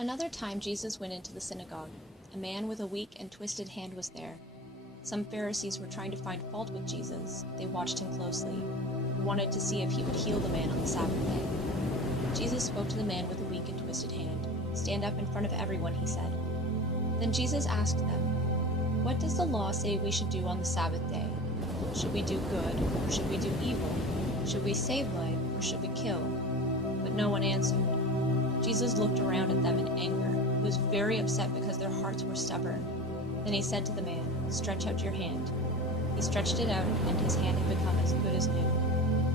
Another time Jesus went into the synagogue. A man with a weak and twisted hand was there. Some Pharisees were trying to find fault with Jesus. They watched him closely, and wanted to see if he would heal the man on the Sabbath day. Jesus spoke to the man with the weak and twisted hand. "Stand up in front of everyone," he said. Then Jesus asked them, "What does the law say we should do on the Sabbath day? Should we do good, or should we do evil? Should we save life, or should we kill?" But no one answered. Jesus looked around at them in anger. He was very upset because their hearts were stubborn. Then he said to the man, "Stretch out your hand." He stretched it out, and his hand had become as good as new.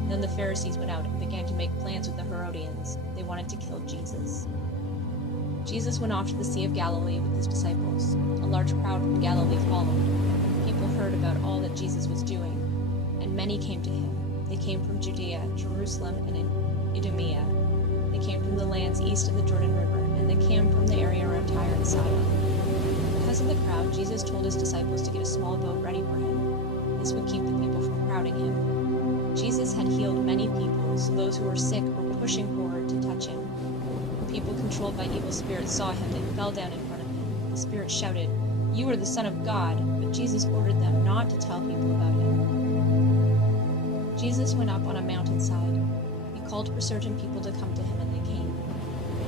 Then the Pharisees went out and began to make plans with the Herodians. They wanted to kill Jesus. Jesus went off to the Sea of Galilee with his disciples. A large crowd from Galilee followed. People heard about all that Jesus was doing, and many came to him. They came from Judea, Jerusalem, and Idumea. They came from the lands east of the Jordan River, and they came from the area around Tyre and Sidon. Because of the crowd, Jesus told his disciples to get a small boat ready for him. This would keep the people from crowding him. Jesus had healed many people, so those who were sick were pushing forward to touch him. When people controlled by evil spirits saw him, they fell down in front of him. The spirits shouted, "You are the Son of God," but Jesus ordered them not to tell people about him. Jesus went up on a mountainside. He called for certain people to come to him, and they came.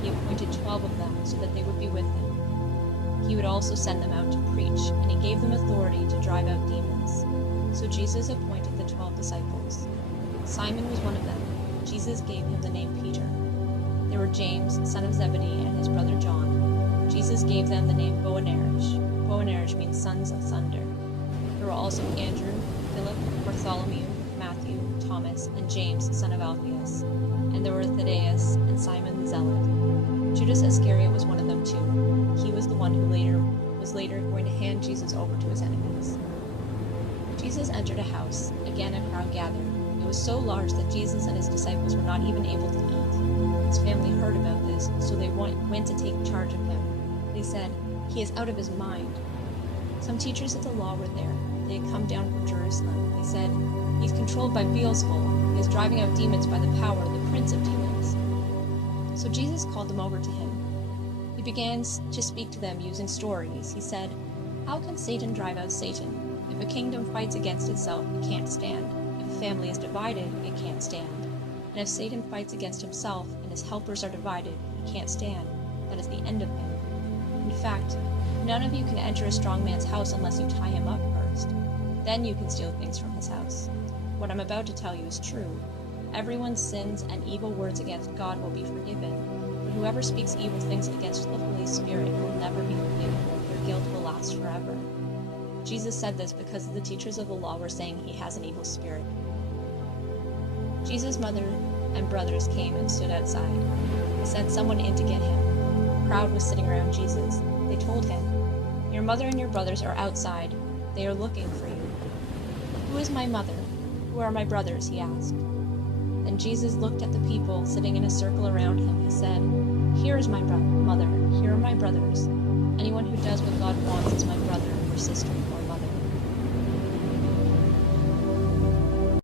He appointed 12 of them so that they would be with him. He would also send them out to preach, and he gave them authority to drive out demons. So Jesus appointed the 12 disciples. Simon was one of them. Jesus gave him the name Peter. There were James, son of Zebedee, and his brother John. Jesus gave them the name Boanerges. Boanerges means sons of thunder. There were also Andrew, Philip, Bartholomew, Matthew, Thomas, and James, son of Alphaeus. And there were Thaddeus and Simon the Zealot. Judas Iscariot was one of them too. He was the one who was later going to hand Jesus over to his enemies. Jesus entered a house. Again a crowd gathered. It was so large that Jesus and his disciples were not even able to eat. His family heard about this, so they went to take charge of him. They said, "He is out of his mind." Some teachers of the law were there. They had come down from Jerusalem. They said, "He's controlled by Beelzebul. He is driving out demons by the power of the prince of demons." So Jesus called them over to him. He began to speak to them using stories. He said, "How can Satan drive out Satan? If a kingdom fights against itself, it can't stand. If a family is divided, it can't stand. And if Satan fights against himself and his helpers are divided, he can't stand. That is the end of him. In fact, none of you can enter a strong man's house unless you tie him up first. Then you can steal things from his house. What I'm about to tell you is true. Everyone's sins and evil words against God will be forgiven, but whoever speaks evil things against the Holy Spirit will never be forgiven. Their guilt will last forever." Jesus said this because the teachers of the law were saying he has an evil spirit. Jesus' mother and brothers came and stood outside. They sent someone in to get him. A crowd was sitting around Jesus. They told him, "Your mother and your brothers are outside. They are looking for you." "Who is my mother? Who are my brothers?" he asked. Then Jesus looked at the people sitting in a circle around him. He said, "Here is my mother. Here are my brothers. Anyone who does what God wants is my brother or sister or